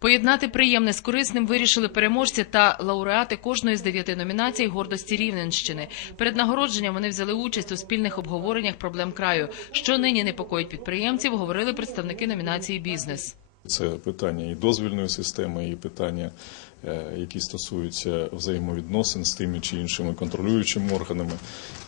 Поєднати приємне з корисним вирішили переможці та лауреати кожної з дев'яти номінацій гордості Рівненщини. Перед нагородженням вони взяли участь у спільних обговореннях проблем краю. Що нині непокоїть підприємців, говорили представники номінації бізнес. Це питання і дозвільної системи, і питання, е, які стосуються взаємовідносин з тими чи іншими контролюючими органами.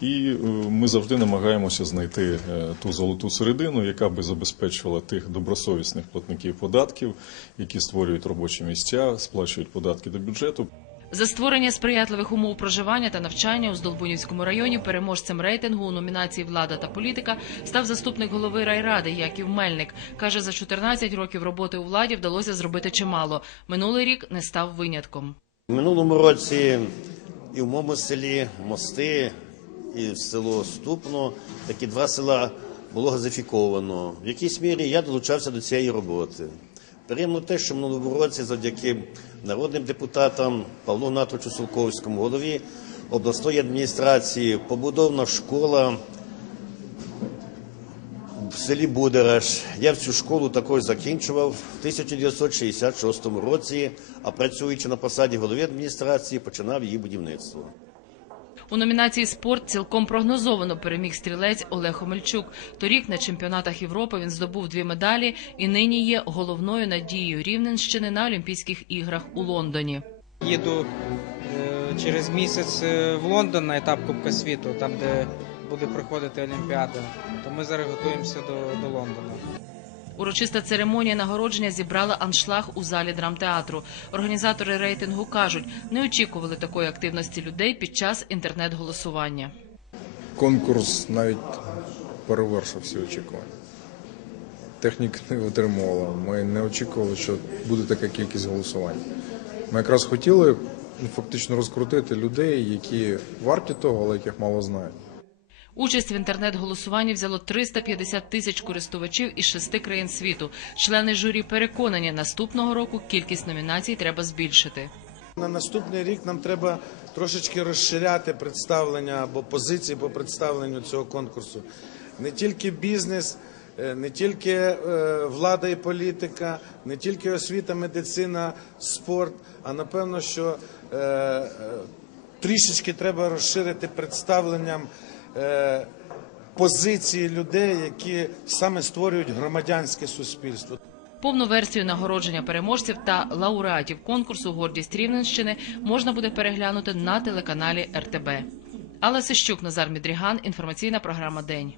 І е, ми завжди намагаємося знайти е, ту золоту середину, яка би забезпечувала тих добросовісних платників податків, які створюють робочі місця, сплачують податки до бюджету. За створення сприятливих умов проживання та навчання у Здолбунівському районі переможцем рейтингу у номінації Влада та політика став заступник голови райради Яків Мельник. каже, за 14 років роботи у владі вдалося зробити чимало. Минулий рік не став винятком. У минулому році і в моєму селі Мости, і в село Ступно, такі два села було газифіковано. В якійсь мірі я долучався до цієї роботи. Приємно те, що в минулому році завдяки народним депутатам Павлу Гнатовичу Сулковському, голові обласної адміністрації, побудована школа в селі Будераш. Я цю школу також закінчував в 1966 році, а працюючи на посаді голови адміністрації, починав її будівництво. У номінації спорт цілком прогнозовано переміг стрілець Олег Омельчук. Торік на чемпіонатах Європи він здобув дві медалі і нині є головною надією Рівненщини на Олімпійських іграх у Лондоні. Їду е, через місяць е, в Лондон на етап Кубка світу, там де буде проходити Олімпіада. То ми зараз готуємося до, до Лондона. Урочиста церемонія нагородження зібрала аншлаг у залі драмтеатру. Організатори рейтингу кажуть, не очікували такої активності людей під час інтернет-голосування. конкурс навіть перевершив всі очікування. Техніка не витримувала. Ми не очікували, що буде така кількість голосувань. Ми якраз хотіли ну, фактично розкрутити людей, які варті того, але яких мало знають. Участь в інтернет-голосуванні взяло 350 тисяч користувачів із шести країн світу. Члени журі переконані, наступного року кількість номінацій треба збільшити. На наступний рік нам треба трошечки розширяти представлення або позиції по представленню цього конкурсу. Не тільки бізнес, е, не тільки е, влада і політика, не тільки освіта, медицина, спорт, а напевно, що е, трішечки треба розширити представленням позиції людей, які саме створюють громадянське суспільство. Повну версію нагородження переможців та лауреатів конкурсу Гордість Рівненщини можна буде переглянути на телеканалі РТБ. Алла Сищук, Назар Мідріган. Інформаційна програма День.